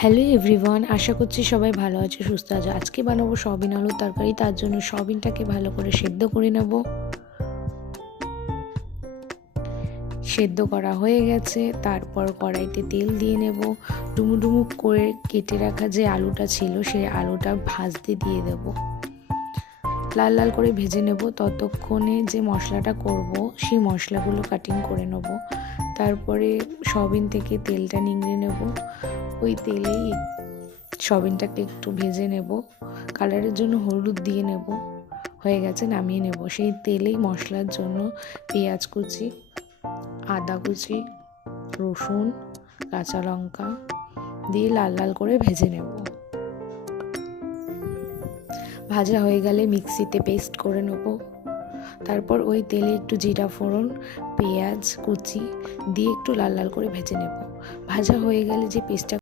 Hello everyone, আশা করছি সবাই ভালো আছে, সুস্থ আছে। আজকে বানাবো সয়াবিন আলুর তরকারি। তার জন্য সয়াবিনটাকে ভালো করে সেদ্ধ করে নেব। সেদ্ধ করা হয়ে গেছে, তারপর কড়াইতে তেল দিয়ে নেব। ডুমু ডুমু করে কেটে রাখা যে আলুটা ছিল সেই আলুটা ভাজতে দিয়ে দেব। লাল লাল করে ভেজে নেব। ততক্ষণে যে মশলাটা করব সেই মশলাগুলো কাটিং করে নেব। তারপরে সয়াবিন থেকে তেলটা নিংড়ে নেব। ওই তেলেই সয়াবিনটাকে একটু ভেজে নেব। কালারের জন্য হলুদ দিয়ে নেব। হয়ে গেছে, নামিয়ে নেব। সেই তেলেই মশলার জন্য পেঁয়াজ কুচি, আদা কুচি, রসুন, কাঁচা লঙ্কা দিয়ে লাল লাল করে ভেজে নেব। ভাজা হয়ে গেলে মিক্সিতে পেস্ট করে নেব। তারপর ওই তেলে একটু জিরা ফোড়ন, পেঁয়াজ কুচি দিয়ে একটু লাল লাল করে ভেজে নেব। ভাজা হয়ে গেলে যে পেস্টটা